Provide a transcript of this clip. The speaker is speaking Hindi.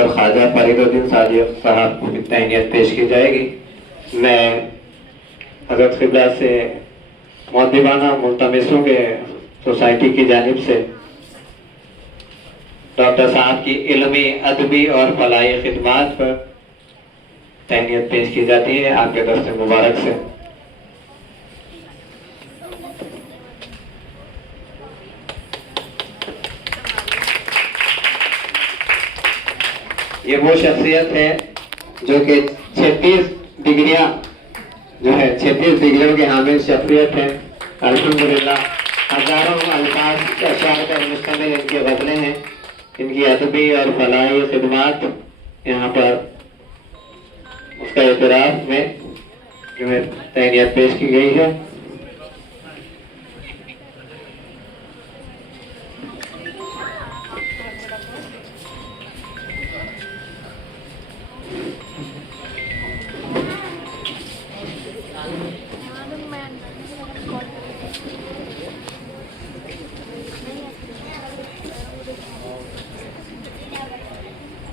और ख्वाजा फरीदुद्दीन साहब को भी तहनीत पेश की जाएगी। मैं हज़रत क़िबला से मुअद्दिबाना मुल्तमिसों के सोसाइटी की जानिब से डॉक्टर साहब की इल्मी, अदबी और फलाही खिदमात पर तहनीत पेश की जाती है आपके दस्ते मुबारक से। ये वो शख्सियत है जो कि 36 डिग्रियां जो है 36 डिग्रियों के हामिल शख्सियत है। अल्हम्दुलिल्लाह हजारों अल्फाज अशार पर मुश्तमिल इनकी गज़लें हैं। इनकी अदबी और फलाही खिदमात यहाँ पर उसका एतराफ़ में तहनीत पेश की गई है।